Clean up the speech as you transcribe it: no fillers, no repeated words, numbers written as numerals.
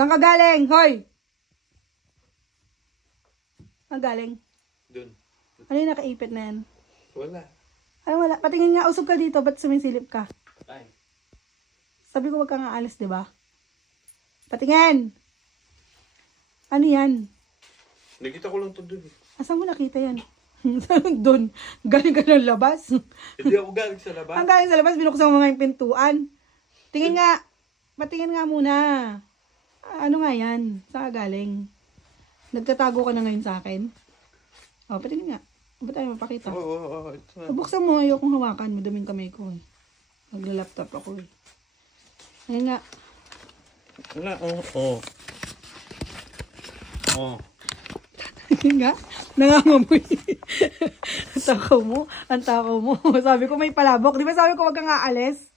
Saan ka galing? Hoy! Saan galing? Dun. Ano yung nakaipit na yan? Wala. Ano wala? Patingin nga, usog ka dito. Ba't sumisilip ka? Ay. Sabi ko wag kang aalis, di ba? Patingin! Ano yan? Nakita ko lang to dun. Asan mo nakita yan? Doon. Galing ka ng labas. Hindi ako galing sa labas. Ang galing sa labas, binuksan mo nga yung pintuan. Tingin nga. Patingin nga muna. Ano nga yan? Saan ka galing? Nagtatago ka na ngayon sa akin? O, patingin nga. Ba't tayo mapakita? Oo. Ito na. Buksan mo, ayokong hawakan. Madaming kamay ko eh. Magla-laptop ako eh. Ayun nga. Wala. Oo. Ayun nga. Nangangamoy. Ang takaw mo. Ang takaw mo. Sabi ko may palabok. Di ba sabi ko wag kang aalis?